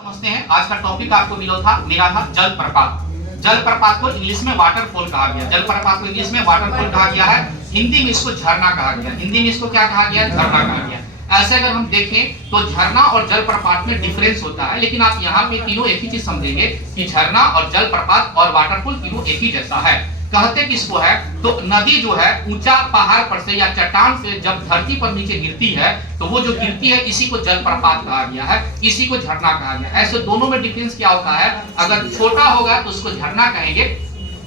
समझते हैं। आज का टॉपिक आपको मेरा था जलप्रपात। जलप्रपात को इंग्लिश में वाटरफॉल कहा गया। जलप्रपात को इंग्लिश में वाटरफॉल कहा गया है। हिंदी में इसको झरना कहा गया। हिंदी में इसको क्या कहा गया? झरना कहा गया। ऐसे अगर हम देखें तो झरना और जलप्रपात में डिफरेंस होता है, लेकिन आप यहाँ पे तीनों एक ही चीज समझेंगे कि झरना और जलप्रपात और वाटरफॉल तीनों एक ही जैसा है। कहते किसको है? तो नदी जो है ऊंचा पहाड़ पर से या चट्टान से जब धरती पर नीचे गिरती है तो वो जो गिरती है इसी को जलप्रपात कहा गया है, इसी को झरना कहा गया है। ऐसे दोनों में डिफरेंस क्या होता है? अगर छोटा होगा तो उसको झरना कहेंगे,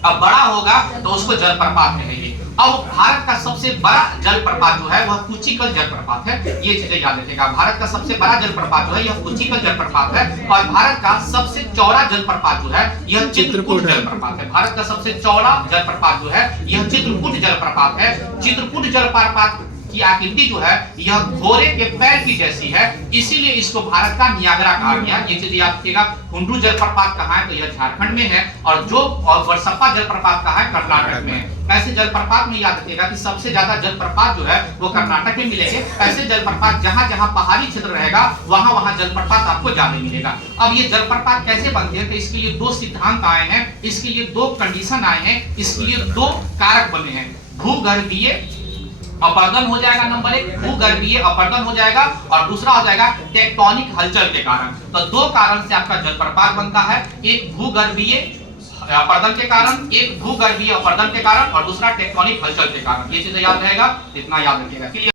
अब बड़ा होगा तो उसको जलप्रपात कहेंगे। अब भारत का सबसे बड़ा जलप्रपात जो है वह कुचिकल जलप्रपात है। ये चीजें याद रखिएगा। भारत का सबसे बड़ा जलप्रपात जो है यह कुचिकल जलप्रपात है और भारत का सबसे चौड़ा जलप्रपात जो है यह चित्रकूट जलप्रपात है। भारत का सबसे चौड़ा जलप्रपात जो है यह चित्रकूट जलप्रपात है। चित्रकूट जलप्रपात की आकृति जो है यह घोड़े के पैर की जैसी है, इसीलिए इसको भारत का नियाग्रा कहा गया। ये चीज याद रखिएगा। हुंडू जलप्रपात कहाँ है? तो यह झारखंड में है। और जो वर्षप्पा जलप्रपात कहाँ है? कर्नाटक में है। ऐसे जलप्रपात में याद रखिएगा कि सबसे ज्यादा जलप्रपात जो है वो कर्नाटक में मिलेंगे। ऐसे जलप्रपात जहां जहां पहाड़ी क्षेत्र रहेगा वहां वहां जलप्रपात आपको ज्यादा मिलेगा। अब ये जलप्रपात कैसे बनते हैं? तो इसके लिए दो सिद्धांत आए हैं, इसके लिए दो कंडीशन आए हैं, इसके लिए दो कारक बने हैं। भूगर्भीय अपरदन हो जाएगा, नंबर एक भूगर्भीय अपरदन हो जाएगा और दूसरा हो जाएगा टेक्टोनिक हलचल के कारण। तो दो कारण से आपका जलप्रपात बनता है, एक भूगर्भीय अपरदन के कारण, एक भूगर्भीय अपरदन के कारण और दूसरा टेक्टोनिक हलचल के कारण। ये चीजें याद रहेगा, इतना याद रखिएगा।